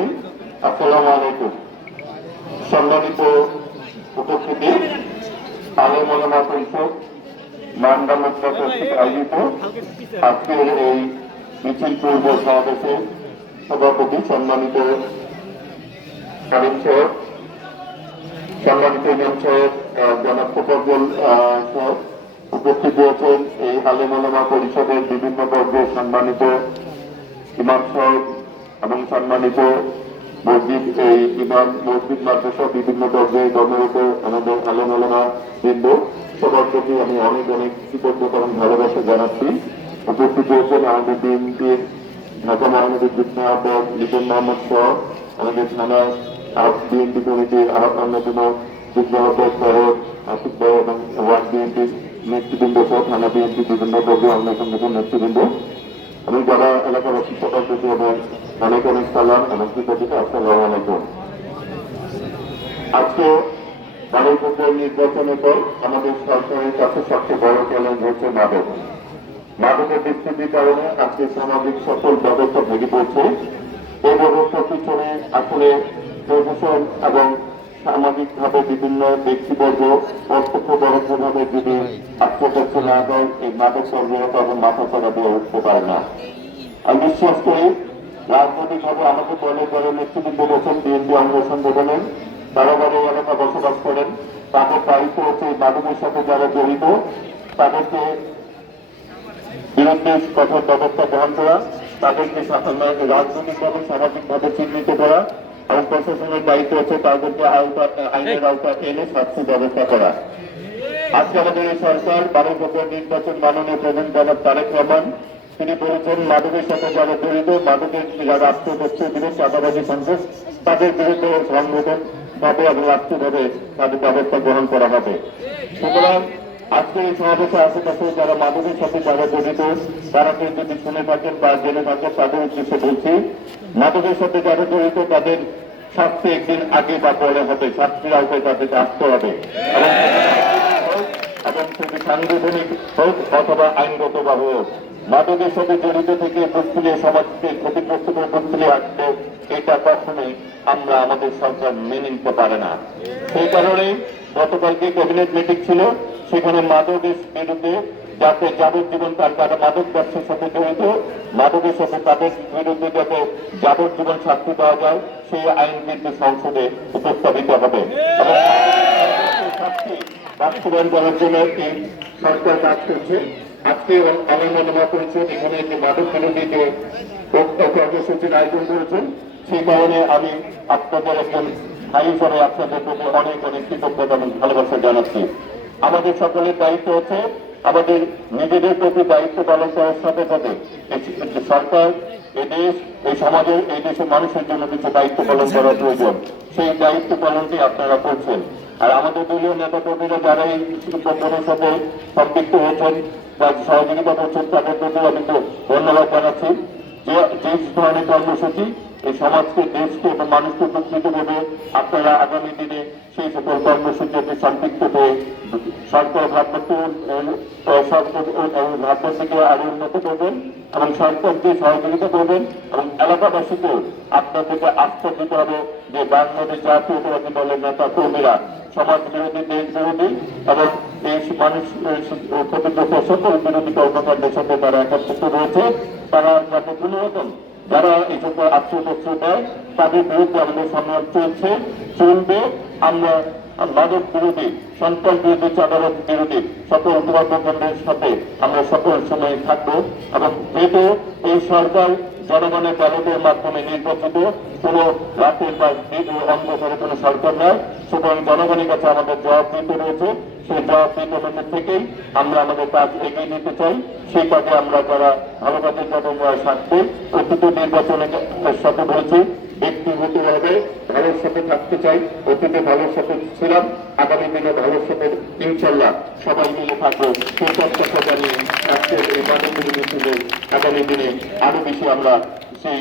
করি। আসসালামু আলাইকুম। সম্মানিত উপস্থিতি, আলেম ওলামা পরিষদ মান্দা মুক্তা কর্তৃক আয়োজিত আজকের এই মিছিল পূর্ব সমাবেশে সভাপতি সম্মানিত কারিম সাহেব, সম্মানিত ইমাম সাহেব, জনাব ফখরুল সাহেব উপস্থিত হয়েছেন। এই আলেম ওলামা পরিষদের বিভিন্ন বর্গের সম্মানিত ইমাম সাহেব এবং সম্মানিত মসজিদ ইমাম মসজিদ মাদ্রাসা বিভিন্ন বর্গের কর্মরত আমাদের আলেম ওলামা বৃন্দ, সবার প্রতি আমি অনেক অনেক কৃতজ্ঞতা এবং ভালোবাসা জানাচ্ছি। উপস্থিত হয়েছেন আমাদের বিএনপির ঢাকা মহানগরীর যুগ্ম আহ্বায়ক লিটন মোহাম্মদ সহ, আমাদের থানা বিএনপি কমিটির অন্যতম যুগ্ম আহ্বায়ক সাহেব আসিফ ভাই এবং ওয়ার্ড বিএনপির নেতৃবৃন্দ সহ থানা বিএনপি বিভিন্ন বর্গ অন্য সংগঠন নেতৃবৃন্দ এবং যারা এলাকাবাসী সবার প্রতি এবং অনেক অনেক সালাম এবং কৃতজ্ঞতা। আসসালামু আলাইকুম। আজকে বারুইপুর নির্বাচনের পর আমাদের সরকারের কাছে সবচেয়ে বড় চ্যালেঞ্জ হচ্ছে মাদক। মাদকের বিস্তৃতির কারণে আজকে সামাজিক সকল ব্যবস্থা ভেঙে পড়ছে। এই ব্যবস্থার পিছনে আসলে প্রশাসন এবং সামাজিকভাবে বিভিন্ন ব্যক্তিবর্গ প্রত্যক্ষ পরোক্ষভাবে যদি আত্মপক্ষ না দেয়, এই মাদক সরবরাহ এবং মাথা চড়া দিয়ে উঠতে পারে না। আমি বিশ্বাস করি রাজনৈতিকভাবে আমাকে দলের দলের নেতৃবৃন্দ বলছেন বিএনপি অঙ্গ সংগঠনের, তারা যারা এই এলাকা বসবাস করেন, তাদের দায়িত্ব হচ্ছে এই মাদকের সাথে যারা জড়িত তাদেরকে বিরুদ্ধে কঠোর ব্যবস্থা গ্রহণ করা, তাদেরকে রাজনৈতিকভাবে সামাজিকভাবে চিহ্নিত করা এবং প্রশাসনের দায়িত্ব হচ্ছে তাদেরকে আইনের আওতা এনে শাস্তি ব্যবস্থা করা। আজকে আমাদের এই সরকার বারুইপুর নির্বাচন মাননীয় প্রধান জনাব তারেক রহমান তিনি বলেছেন মাদকের সাথে যারা জড়িত, মাদকের যারা আত্মহত্যা বিরোধ চাঁদাবাজি সন্ত্রাস তাদের বিরুদ্ধে সংগঠন ভাবে এবং রাষ্ট্রীয়ভাবে তাদের ব্যবস্থা গ্রহণ করা হবে। সুতরাং আজকে এই সমাবেশে আশেপাশে যারা মাদকের সাথে যারা জড়িত তারা কেউ যদি শুনে থাকেন বা জেনে থাকেন তাদের উদ্দেশ্যে বলছি, মাদকের সাথে যারা জড়িত তাদের শাস্তি একদিন আগে বা পরে হবে, শাস্তির আওতায় তাদেরকে আসতে হবে এবং সেটি সাংবিধানিক হোক অথবা আইনগত ভাবে হোক। মাদকের সাথে জড়িত থেকে প্রস্তুলে সমাজকে ক্ষতিগ্রস্ত করে প্রস্তুলে আসতে এটা কখনোই আমরা আমাদের সরকার মেনে নিতে পারে না। সেই কারণে গতকালকে ক্যাবিনেট মিটিং ছিল, সেখানে মাদকের বিরুদ্ধে যাতে যাবজ্জীবন তারা মাদক ব্যবসার সাথে জড়িত মাদকের সাথে তাদের বিরুদ্ধে যাতে যাবজ্জীবন শাস্তি দেওয়া যায় সেই আইন কিন্তু সংসদে উপস্থাপিত হবে এবং শাস্তি বাস্তবায়ন করার জন্য এই সরকার কাজ করছে। আজকে আলেম ওলামা পরিষদ এখানে যে মাদক বিরোধী যে কর্মসূচির আয়োজন করেছেন, সেই কারণে আমি আপনাদের একজন ভাই হিসাবে আপনাদের প্রতি অনেক অনেক কৃতজ্ঞতা এবং ভালোবাসা জানাচ্ছি। আমাদের সকলের দায়িত্ব হচ্ছে আমাদের নিজেদের প্রতি দায়িত্ব পালন করার সাথে সাথে সরকার এই দেশ এই সমাজের এই দেশের মানুষের জন্য কিছু দায়িত্ব পালন করা প্রয়োজন। সেই দায়িত্ব পালনটি আপনারা করছেন। আর আমাদের দলীয় নেতা কর্মীরা যারা এই প্রোগ্রামের সাথে সম্পৃক্ত হয়েছেন বা সহযোগিতা করছেন তাদের প্রতি আমি তো ধন্যবাদ জানাচ্ছি। যে ধরনের কর্মসূচি এই সমাজকে দেশকে এবং মানুষকে উপকৃত করবে, আপনারা আগামী দিনে সেই সকল কর্মসূচিতে সম্পৃক্ত হয়ে সরকার ভাবমূর্তিকে আরো উন্নত করবেন এবং সরকারকে সহযোগিতা করবেন এবং এলাকাবাসীকেও আপনাদেরকে আস্থা দিতে হবে যে বাংলাদেশ জাতীয়তাবাদী দলের নেতা কর্মীরা সমাজ বিরোধী দেশ বিরোধী এবং দেশ মানুষ ক্ষতিগ্রস্ত সকল বিরোধী কর্মকাণ্ডের সাথে তারা একত্রিত রয়েছে। তারা যাতে কোনো রকম যারা এই সকল আত্মপ্রস্তুত দেয় তাদের বিরুদ্ধে আমাদের সংগ্রাম চলবে। আমরা মাদক বিরোধী সন্ত্রাস বিরোধী চাঁদাবাদ বিরোধী সকল কর্মকাণ্ডের সাথে আমরা সকল সময় থাকবো এবং যেহেতু এই সরকার জনগণের ব্যালটের মাধ্যমে নির্বাচিত, কোনো রাতের বা অন্ধকারে কোনো সরকার নয়, সুতরাং জনগণের কাছে আমাদের জবাবদিহিতা রয়েছে। সেই জবাবদিহিতার থেকেই আমরা আমাদের কাজ এগিয়ে নিতে চাই। সেই কাজে আমরা যারা ভালো কাজের জন্য থাকবো, অতীত নির্বাচনের সাথে বলছি ব্যক্তিগতভাবে ভালোর সাথে থাকতে চাই। অতীতে ভালোর সাথে ছিলাম, আগামী দিনে ভালোর সাথে ইনশাল্লাহ সবাই মিলে থাকবো। সেই প্রত্যাশা জানিয়ে আজকের এই মানব বিরোধী আগামী দিনে আরো বেশি আমরা সেই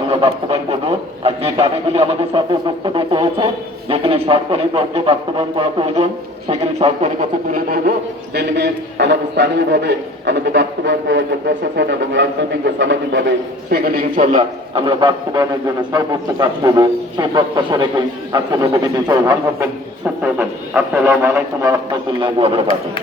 আমরা বাস্তবায়ন করবো। আর যে দাবিগুলি আমাদের সাথে উপস্থাপিত হয়েছে, যেগুলি সরকারি পর্যায়ে বাস্তবায়ন করা প্রয়োজন, সেগুলি সরকারের কাছে তুলে ধরবো। যেগুলি আমাদের স্থানীয়ভাবে আমাদের বাস্তবায়ন করার যে প্রশাসন এবং রাজনৈতিক ও সামাজিকভাবে, সেগুলি ইনশাল্লাহ আমরা বাস্তবায়নের জন্য সর্বোচ্চ কাজ করবো। সেই প্রত্যাশা রেখেই আজকে নবীন সবাই ভালো থাকবেন, সুস্থ হবেন। আসসালামু আলাইকুম ওয়া রাহমাতুল্লাহি ওয়া বারাকাতুহু।